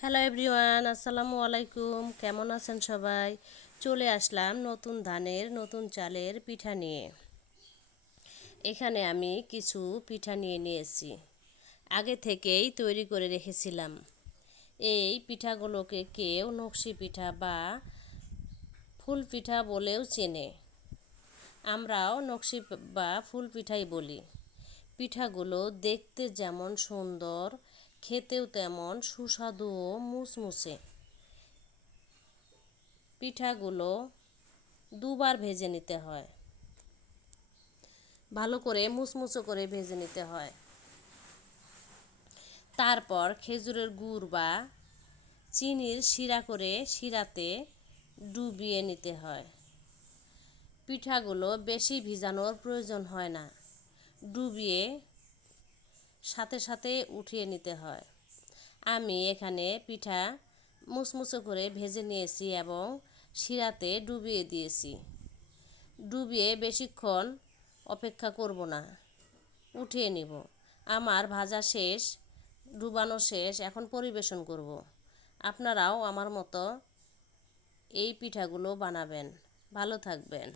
Hello everyone, আসসালামু আলাইকুম। কেমন আছেন সবাই? চলে আসলাম নতুন ধানের নতুন চালের পিঠা নিয়ে। এখানে আমি কিছু পিঠা নিয়ে নিয়েছি, আগে থেকেই তৈরি করে রেখেছিলাম। এই পিঠাগুলোকে কেউ নকশি পিঠা বা ফুল পিঠা বলেও চেনে। আমরাও নকশি বা ফুল পিঠাই বলি। পিঠাগুলো দেখতে যেমন সুন্দর, খেতেও তেমন সুস্বাদু ও মুচমুচে। পিঠাগুলো দুবার ভেজে নিতে হয়, ভালো করে মুচমুচো করে ভেজে নিতে হয়। তারপর খেজুরের গুড় বা চিনির শিরাতে ডুবিয়ে নিতে হয়। পিঠাগুলো বেশি ভিজানোর প্রয়োজন হয় না, ডুবিয়ে সাথে সাথে উঠিয়ে নিতে হয়। আমি এখানে পিঠা মুচমুচো করে ভেজে নিয়েছি এবং শিরাতে ডুবিয়ে দিয়েছি। ডুবিয়ে বেশিক্ষণ অপেক্ষা করব না, উঠিয়ে নিব। আমার ভাজা শেষ, ডুবানো শেষ, এখন পরিবেশন করব। আপনারাও আমার মতো এই পিঠাগুলো বানাবেন। ভালো থাকবেন।